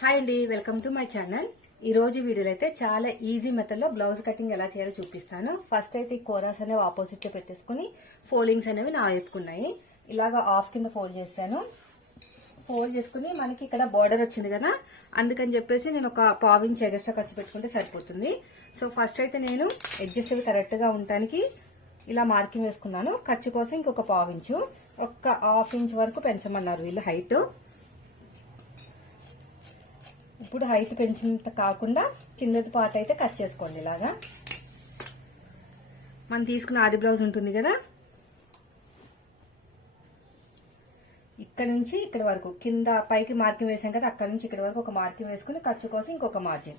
Hi అండి welcome to my channel ఈ రోజు వీడియోలో అయితే చాలా ఈజీ మెథడ్లో బ్లౌజ్ కటింగ్ ఎలా చేయాలో చూపిస్తాను. ఫస్ట్ అయితే ఈ కోరాస్ అనేవి ఆపోజిట్లో పెట్టేసుకుని ఫోల్డింగ్స్ అనేవి నా ఎత్తుకున్నాయి. ఇలాగా ఆఫ్ కింద ఫోల్డ్ చేశాను. ఫోల్డ్ చేసుకుని మనకి ఇక్కడ బార్డర్ వచ్చింది కదా అందుకని చెప్పేసి నేను ఒక పావించి ఎగస్ట్రా ఖర్చు పెట్టుకుంటే సరిపోతుంది. సో ఫస్ట్ అయితే నేను ఎడ్జెస్ కరెక్ట్గా కరెక్ట్గా ఉండటానికి ఇలా మార్కింగ్ వేసుకున్నాను. ఖర్చు కోసం ఇంకొక పావించు ఒక హాఫ్ ఇంచ్ వరకు పెంచమన్నారు వీళ్ళు హైట్ ఇప్పుడు హైట్ పెంచినంత కాకుండా కిందటి పార్ట్ అయితే కట్ చేసుకోండి ఇలాగా. మనం తీసుకున్న ఆది బ్లౌజ్ ఉంటుంది కదా? ఇక్కడ నుంచి ఇక్కడ వరకు. కింద పైకి మార్కింగ్ వేసాం కదా అక్కడ నుంచి ఇక్కడ వరకు ఒక మార్కింగ్ వేసుకుని ఖర్చు కోసం ఇంకొక మార్జిన్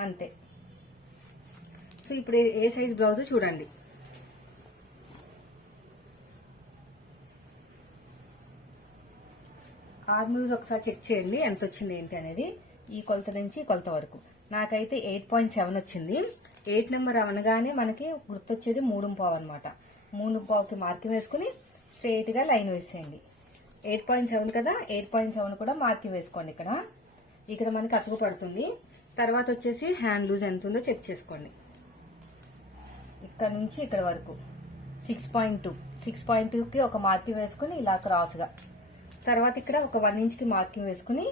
అంతే. సో ఇప్పుడు ఏ- సైజ్ బ్లౌజ్ చూడండి. ఆర్మ్లూజ్ ఒకసారి చెక్ చేయండి ఎంత వచ్చింది ఏంటి అనేది. ఈ కొలత నుంచి కొలత వరకు. నాకైతే ఎయిట్ పాయింట్ సెవెన్ వచ్చింది. ఎయిట్ నెంబర్ అవనగానే మనకి గుర్తొచ్చేది మూడు పావు అనమాట మూడు పావుకి మార్కింగ్ వేసుకుని స్ట్రైట్ లైన్ వేసేయండి. ఎయిట్ పాయింట్ సెవెన్ కదా? ఎయిట్ పాయింట్ సెవెన్ కూడా మార్కింగ్ వేసుకోండి ఇక్కడ. ఇక్కడ మనకి అతుకు పడుతుంది. తర్వాత వచ్చేసి హ్యాండ్ లూజ్ ఎంత ఉందో చెక్ చేసుకోండి. ఇక్కడ నుంచి ఇక్కడ వరకు. Six point two. Six point టూకి ఒక మార్కింగ్ వేసుకుని ఇలా క్రాస్గా. తర్వాత ఇక్కడ ఒక వన్ ఇంచ్కి మార్కింగ్ వేసుకుని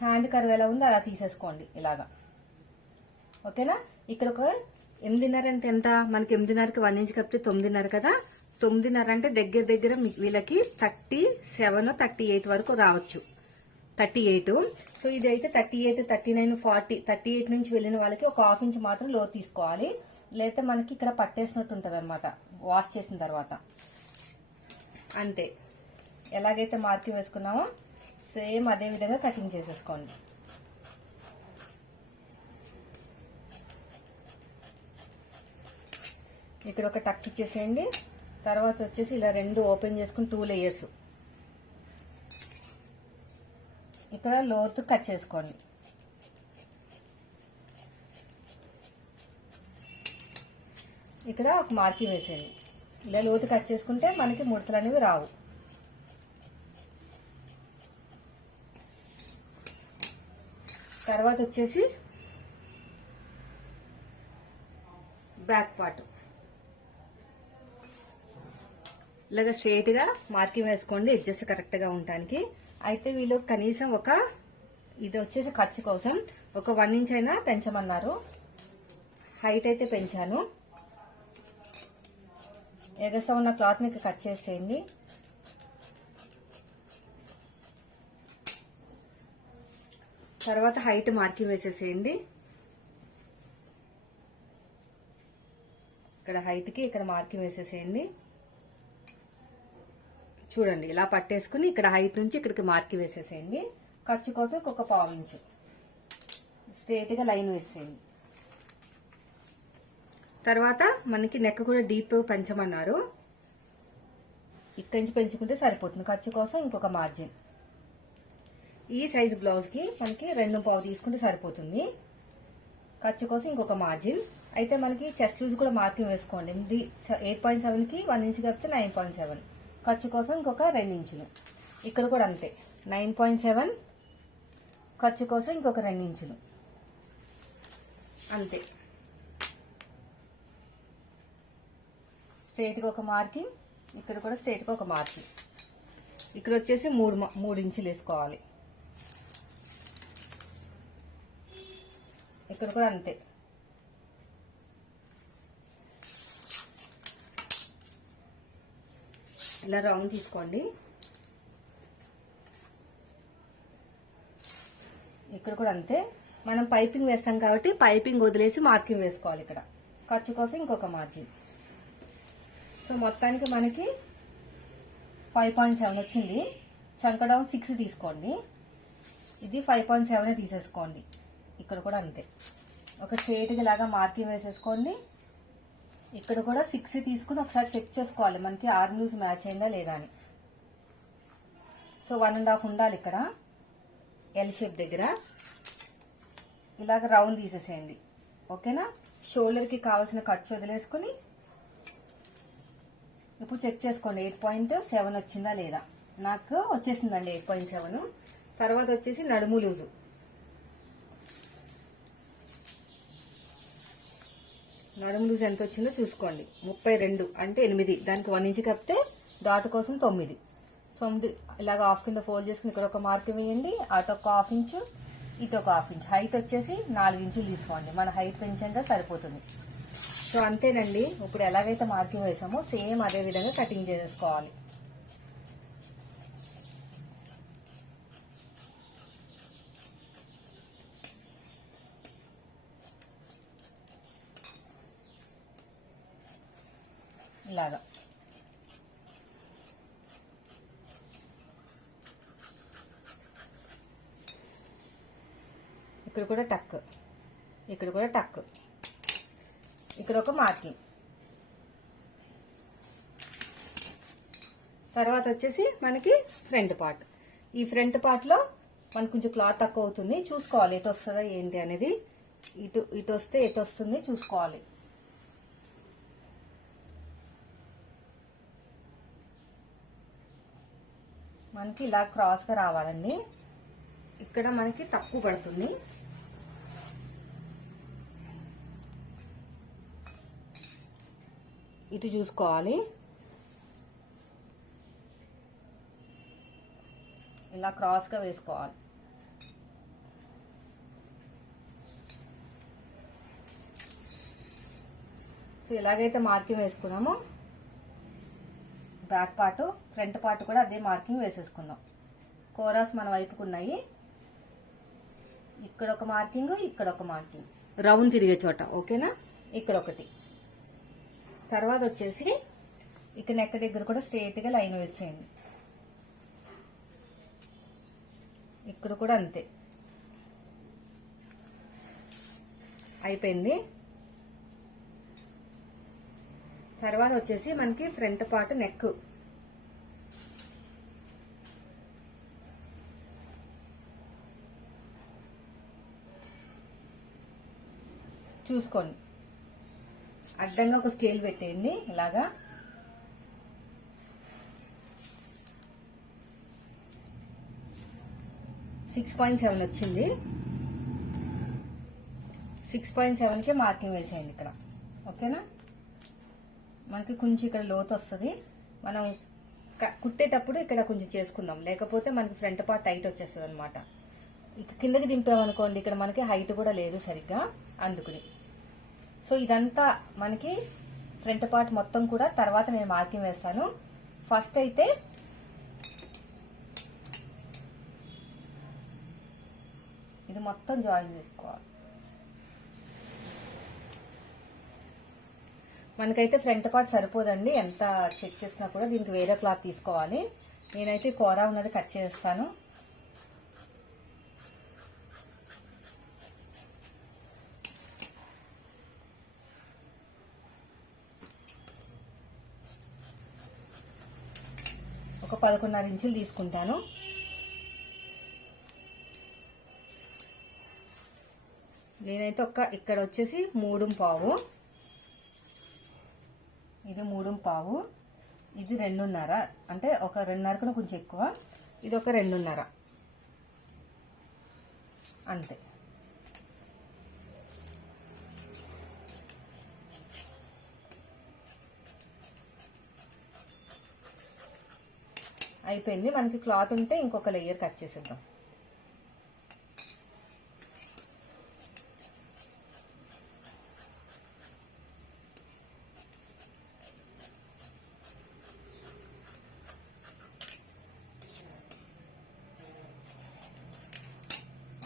హ్యాండ్ కర్వ్ ఎలా ఉందో అలా తీసేసుకోండి ఇలాగా. ఓకేనా? ఇక్కడ ఒక ఎనిమిదిన్నర అంటే ఎంత? మనకి ఎనిమిదిన్నరకి వన్ ఇంచ్ కప్పితే తొమ్మిదిన్నర కదా? తొమ్మిదిన్నర అంటే దగ్గర దగ్గర వీళ్ళకి థర్టీ సెవెన్ థర్టీ ఎయిట్ వరకు రావచ్చు. థర్టీ ఎయిట్ సో ఇది అయితే thirty eight thirty nine forty thirty eight నుంచి వెళ్ళిన వాళ్ళకి ఒక హాఫ్ ఇంచ్ మాత్రం లో తీసుకోవాలి. లేకపోతే మనకి ఇక్కడ పట్టేసినట్టు ఉంటుంది అనమాట వాష్ చేసిన తర్వాత. అంతే. ఎలాగైతే మార్కింగ్ వేసుకున్నామో సేమ్ అదే విధంగా కటింగ్ చేసేసుకోండి. ఇక్కడ ఒక టక్ ఇచ్చేసేయండి. తర్వాత వచ్చేసి ఇలా రెండు ఓపెన్ చేసుకుని టూ లేయర్స్. ఇక్కడ లోతు కట్ చేసుకోండి. ఇక్కడ ఒక మార్కింగ్ వేసేయండి. ఇలా లోతు కట్ చేసుకుంటే మనకి ముడతలు అనేవి రావు. తర్వాత వచ్చేసి బ్యాక్ పార్ట్. ఇలాగ స్ట్రైట్గా మార్కింగ్ వేసుకోండి ఎడ్జస్ట్ కరెక్ట్గా ఉండటానికి. అయితే వీళ్ళు కనీసం ఒక ఇది వచ్చేసి ఖర్చు కోసం ఒక వన్ ఇంచ్ అయినా పెంచమన్నారు. హైట్ అయితే పెంచాను. ఎగస్ట్రా ఉన్న క్లాత్ని కట్ చేసేయండి. తర్వాత హైట్ మార్కింగ్ వేసేసేయండి. ఇక్కడ హైట్కి ఇక్కడ మార్కింగ్ వేసేసేయండి. చూడండి ఇలా పట్టేసుకుని ఇక్కడ హైట్ నుంచి ఇక్కడికి మార్కింగ్ వేసేసేయండి. ఖర్చు కోసం ఒక పావు ఇంచు. స్ట్రేట్గా లైన్ వేసేయండి. తర్వాత మనకి నెక్ కూడా డీప్ పెంచమన్నారు. ఇక్కడి నుంచి పెంచుకుంటే సరిపోతుంది. ఖర్చు కోసం ఇంకొక మార్జిన్ ఈ సైజ్ బ్లౌజ్కి మనకి రెండు పావు తీసుకుంటే సరిపోతుంది. ఖర్చు కోసం ఇంకొక మార్జిన్. అయితే మనకి చెస్ట్ లూజ్ కూడా మార్కింగ్ వేసుకోండి. ఇది ఎయిట్ పాయింట్ సెవెన్కి వన్ ఇంచ్ కలిపితే నైన్ పాయింట్ సెవెన్. ఖర్చు కోసం ఇంకొక రెండు ఇంచులు. ఇక్కడ కూడా అంతే. Nine point seven. ఖర్చు కోసం ఇంకొక రెండు ఇంచులు. అంతే. స్ట్రైట్గా ఒక మార్కింగ్. ఇక్కడ కూడా స్ట్రైట్గా ఒక మార్కింగ్. ఇక్కడ వచ్చేసి మూడు మా- మూడు ఇంచులు వేసుకోవాలి. ఇక్కడ కూడా అంతే. ఇలా రౌండ్ తీసుకోండి. ఇక్కడ కూడా అంతే. మనం పైపింగ్ వేస్తాం కాబట్టి పైపింగ్ వదిలేసి మార్కింగ్ వేసుకోవాలి ఇక్కడ. ఖర్చు కోసం ఇంకొక మార్జిన్. సో మొత్తానికి మనకి ఫైవ్ పాయింట్ సెవెన్ వచ్చింది. చంకడం సిక్స్ తీసుకోండి. ఇది ఫైవ్ పాయింట్ సెవెన్ తీసేసుకోండి. ఇక్కడ కూడా అంతే. ఒక చేతికి లాగా మార్కింగ్ వేసేసుకోండి. ఇక్కడ కూడా సిక్స్ తీసుకుని ఒకసారి చెక్ చేసుకోవాలి. మనకి ఆర్మ్ లూజ్ మ్యాచ్ అయిందా లేదా అని. సో వన్ అండ్ హాఫ్ ఉండాలి ఇక్కడ. ఎల్ షేప్ దగ్గర. ఇలాగ రౌండ్ తీసేసేయండి. ఓకేనా షోల్డర్కి కావాల్సిన ఖర్చు వదిలేసుకుని ఇప్పుడు చెక్ చేసుకోండి. ఎయిట్ పాయింట్ సెవెన్ వచ్చిందా లేదా? నాకు వచ్చేసిందండి ఎయిట్ పాయింట్ సెవెన్ తర్వాత వచ్చేసి నడుము లూజు నడుము లూజ్ ఎంత వచ్చిందో చూసుకోండి. ముప్పై రెండు అంటే ఎనిమిది. దానికి వన్ ఇంచ్ కప్పితే డాట్ కోసం తొమ్మిది. తొమ్మిది ఇలాగ హాఫ్ కింద ఫోల్డ్ చేసుకుని ఇక్కడ ఒక మార్క్ వేయండి. అటు ఒక హాఫ్ ఇంచు ఇటు ఒక హాఫ్ ఇంచ్. హైట్ వచ్చేసి నాలుగు ఇంచులు తీసుకోండి. మన హైట్ పెంచాక సరిపోతుంది. సో అంతేనండి. ఇప్పుడు ఎలాగైతే మార్కింగ్ వేసామో సేమ్ అదే విధంగా కటింగ్ చేసేసుకోవాలి. ఇలాగా ఇక్కడ కూడా టక్. ఇక్కడ కూడా టక్. ఇక్కడ ఒక మార్కింగ్. తర్వాత వచ్చేసి మనకి ఫ్రంట్ పార్ట్. ఈ ఫ్రంట్ పార్ట్లో మనకు కొంచెం క్లాత్ తక్కువ అవుతుంది. చూసుకోవాలి ఎటు వస్తుందా ఏంటి అనేది. ఇటు ఇటు వస్తే ఎటు వస్తుంది చూసుకోవాలి. మనకి ఇలా క్రాస్గా రావాలండి. ఇక్కడ మనకి తక్కువ పడుతుంది. ఇటు చూసుకోవాలి. ఇలా క్రాస్గా వేసుకోవాలి. సో ఎలాగైతే మార్కింగ్ వేసుకున్నామో. బ్యాక్ పార్ట్ ఫ్రంట్ పార్ట్ కూడా అదే మార్కింగ్ వేసేసుకుందాం. కోరాస్ మన వైపుకు ఉన్నాయి ఇక్కడ ఒక మార్కింగ్ ఇక్కడ ఒక మార్కింగ్. రౌండ్ తిరిగే చోట ఓకేనా? ఇక్కడ ఒకటి. తర్వాత వచ్చేసి ఇక్కడ నెక్క దగ్గర కూడా స్ట్రైట్గా లైన్ వేసేయండి. ఇక్కడ కూడా అంతే. అయిపోయింది. తర్వాత వచ్చేసి మనకి ఫ్రంట్ పార్ట్ నెక్ చూసుకోండి. అడ్డంగా ఒక స్కేల్ పెట్టేయండి ఇలాగా. సిక్స్ పాయింట్ సెవెన్ వచ్చింది. సిక్స్ పాయింట్ సెవెన్కే మార్కింగ్ వేసేయండి ఇక్కడ. ఓకేనా మనకి కొంచెం ఇక్కడ లోతు వస్తుంది. మనం కుట్టేటప్పుడు ఇక్కడ కొంచెం చేసుకుందాం. లేకపోతే మనకి ఫ్రంట్ పార్ట్ టైట్ వచ్చేస్తుంది అనమాట ఇక కిందకి దింపామనుకోండి ఇక్కడ మనకి హైట్ కూడా లేదు సరిగ్గా అందుకుని. సో ఇదంతా మనకి ఫ్రంట్ పార్ట్ మొత్తం కూడా తర్వాత నేను మార్కింగ్ వేస్తాను. ఫస్ట్ అయితే ఇది మొత్తం జాయిన్ చేసుకోవాలి. మనకైతే ఫ్రంట్ పార్ట్ సరిపోదండి. ఎంత చెక్ చేసినా కూడా దీనికి వేరే క్లాత్ తీసుకోవాలి. నేనైతే కూర ఉన్నది కట్ చేస్తాను. ఒక పదకొండున్నర ఇంచులు తీసుకుంటాను. నేనైతే ఒక ఇక్కడ వచ్చేసి మూడు పావు. ఇది మూడు పావు ఇది రెండున్నర. అంటే ఒక రెండున్నర కన్నా కొంచెం ఎక్కువ ఇది ఒక రెండున్నర. అంతే. అయిపోయింది. మనకి క్లాత్ ఉంటే ఇంకొక లేయర్ కట్ చేసేద్దాం.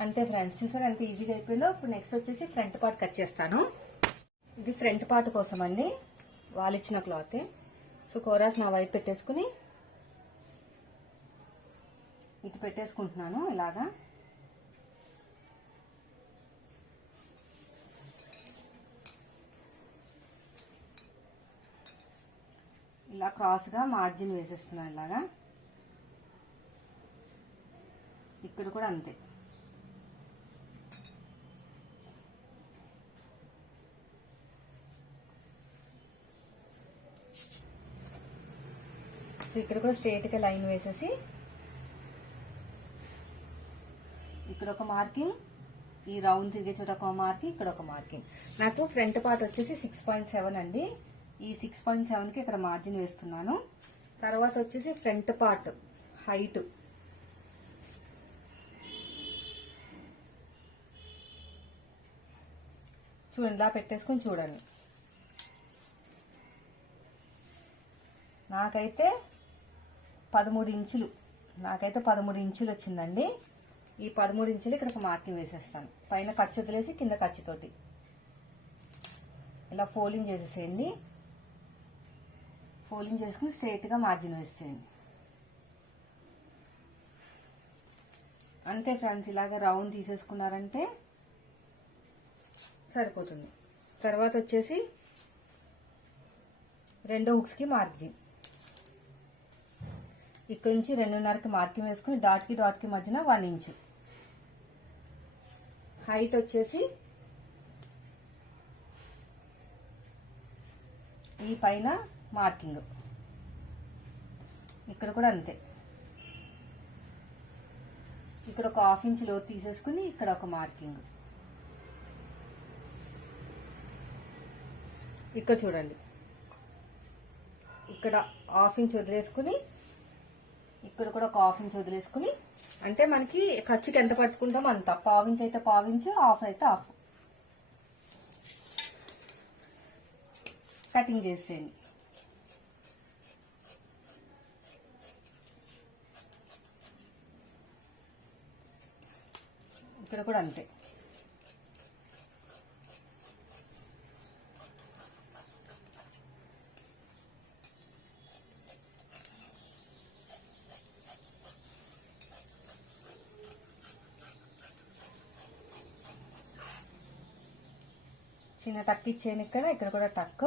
అంతే ఫ్రెండ్స్ చూసారు ఎంత ఈజీగా అయిపోయిందో? ఇప్పుడు నెక్స్ట్ వచ్చేసి ఫ్రంట్ పార్ట్ కట్ చేస్తాను. ఇది ఫ్రంట్ పార్ట్ కోసం అండి. వాళ్ళు ఇచ్చిన క్లాత్ సో కోరాస్ నా వైపు పెట్టేసుకుని ఇటు పెట్టేసుకుంటున్నాను ఇలాగా. ఇలా క్రాస్గా మార్జిన్ వేసేస్తున్నాను ఇలాగా. ఇక్కడ కూడా అంతే. సో ఇక్కడ కూడా స్ట్రేట్గా లైన్ వేసేసి ఇక్కడ ఒక మార్కింగ్ ఈ రౌండ్ తిరిగే చోట ఒక మార్కింగ్ ఇక్కడ ఒక మార్కింగ్. నాకు ఫ్రంట్ పార్ట్ వచ్చేసి సిక్స్ పాయింట్ సెవెన్ అండి. ఈ సిక్స్ పాయింట్ సెవెన్కి ఇక్కడ మార్జిన్ వేస్తున్నాను. తర్వాత వచ్చేసి ఫ్రంట్ పార్ట్ హైట్ చూడండి ఇలా పెట్టేసుకొని చూడండి. నాకైతే పదమూడు ఇంచులు. నాకైతే పదమూడు ఇంచులు వచ్చిందండి. ఈ పదమూడు ఇంచులు ఇక్కడ ఒక మార్కింగ్ వేసేస్తాను. పైన ఖర్చు వదిలేసి కింద ఖర్చుతోటి ఇలా ఫోల్డింగ్ చేసేసేయండి. ఫోల్డింగ్ చేసుకుని స్ట్రైట్గా మార్జిన్ వేసేయండి. అంతే ఫ్రెండ్స్ ఇలాగ రౌండ్ తీసేసుకున్నారంటే సరిపోతుంది. తర్వాత వచ్చేసి రెండో హుక్స్కి మార్జిన్. ఇక్కడ నుంచి రెండున్నరకి మార్కింగ్ వేసుకుని డాట్కి డాట్కి మధ్యన వన్ ఇంచు హైట్ వచ్చేసి ఈ పైన మార్కింగ్. ఇక్కడ కూడా అంతే. ఇక్కడ ఒక హాఫ్ ఇంచ్లో తీసేసుకుని ఇక్కడ ఒక మార్కింగ్. ఇక్కడ చూడండి. ఇక్కడ హాఫ్ ఇంచ్ వదిలేసుకుని ఇక్కడ కూడా ఒక హాఫ్ ఇంచ్ వదిలేసుకుని అంటే మనకి ఖర్చుకి ఎంత పట్టుకుంటాం అంత. పావు ఇంచ్ అయితే పావు ఇంచ్ హాఫ్ అయితే హాఫ్. కటింగ్ చేసేయండి. ఇక్కడ కూడా అంతే. చిన్న టక్ ఇచ్చేయను ఇక్కడ. ఇక్కడ కూడా టక్.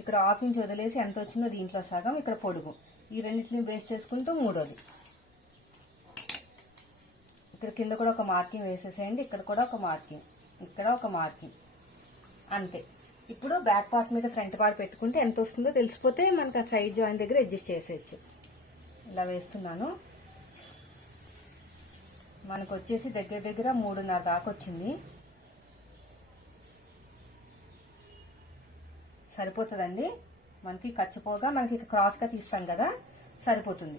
ఇక్కడ హాఫ్ ఇంచ్ వదిలేసి ఎంత వచ్చిందో దీంట్లో సగం ఇక్కడ పొడుగు. ఈ రెండింటిని బేస్ చేసుకుంటూ మూడోది. ఇక్కడ కింద కూడా ఒక మార్కింగ్ వేసేసేయండి. ఇక్కడ కూడా ఒక మార్కింగ్ ఇక్కడ ఒక మార్కింగ్ అంతే. ఇప్పుడు బ్యాక్ పార్ట్ మీద ఫ్రంట్ పార్ట్ పెట్టుకుంటే ఎంత వస్తుందో తెలిసిపోతే మనకి ఆ సైడ్ జాయిన్ దగ్గర అడ్జస్ట్ చేసేయచ్చు. ఇలా వేస్తున్నాను. మనకు వచ్చేసి దగ్గర దగ్గర మూడున్నర దాకా వచ్చింది. సరిపోతుందండి. మనకి ఖర్చుపోగా మనకి క్రాస్గా తీస్తాం కదా సరిపోతుంది.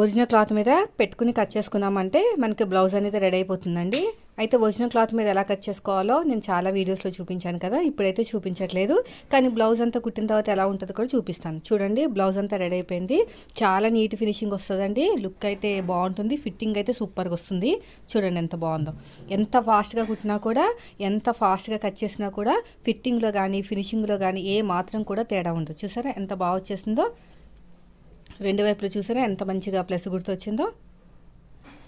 ఒరిజినల్ క్లాత్ మీద పెట్టుకుని కట్ చేసుకున్నామంటే మనకి బ్లౌజ్ అనేది రెడీ అయిపోతుందండి. అయితే ఒరిజినల్ క్లాత్ మీద ఎలా కట్ చేసుకోవాలో నేను చాలా వీడియోస్లో చూపించాను కదా ఇప్పుడైతే చూపించట్లేదు. కానీ బ్లౌజ్ అంతా కుట్టిన తర్వాత ఎలా ఉంటుందో కూడా చూపిస్తాను. చూడండి బ్లౌజ్ అంతా రెడీ అయిపోయింది. చాలా నీట్ ఫినిషింగ్ వస్తుందండి. లుక్ అయితే బాగుంటుంది ఫిట్టింగ్ అయితే సూపర్గా వస్తుంది. చూడండి ఎంత బాగుందో. ఎంత ఫాస్ట్గా కుట్టినా కూడా ఎంత ఫాస్ట్గా కట్ చేసినా కూడా ఫిట్టింగ్లో కానీ ఫినిషింగ్లో కానీ ఏ మాత్రం కూడా తేడా ఉండదు. చూసారా ఎంత బాగా వచ్చేసిందో? రెండు వైపులు చూసారా ఎంత మంచిగా ప్లస్ గుర్తు వచ్చిందో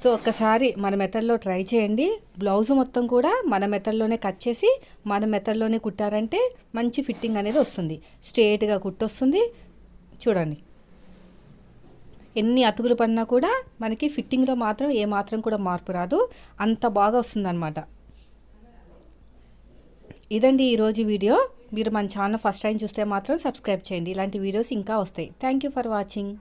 సో ఒక్కసారి మన మెథడ్లో ట్రై చేయండి. బ్లౌజ్ మొత్తం కూడా మన మెథడ్లోనే కట్ చేసి మన మెథడ్లోనే కుట్టారంటే మంచి ఫిట్టింగ్ అనేది వస్తుంది. స్ట్రేట్గా కుట్టొస్తుంది. చూడండి. ఎన్ని అతుకులు పడినా కూడా మనకి ఫిట్టింగ్లో మాత్రం ఏ మాత్రం కూడా మార్పు రాదు. అంత బాగా వస్తుందన్నమాట. ఇదండి ఈరోజు వీడియో. మీరు మన ఛానల్ ఫస్ట్ టైం చూస్తే మాత్రం సబ్స్క్రైబ్ చేయండి. ఇలాంటి వీడియోస్ ఇంకా వస్తాయి. Thank you for watching.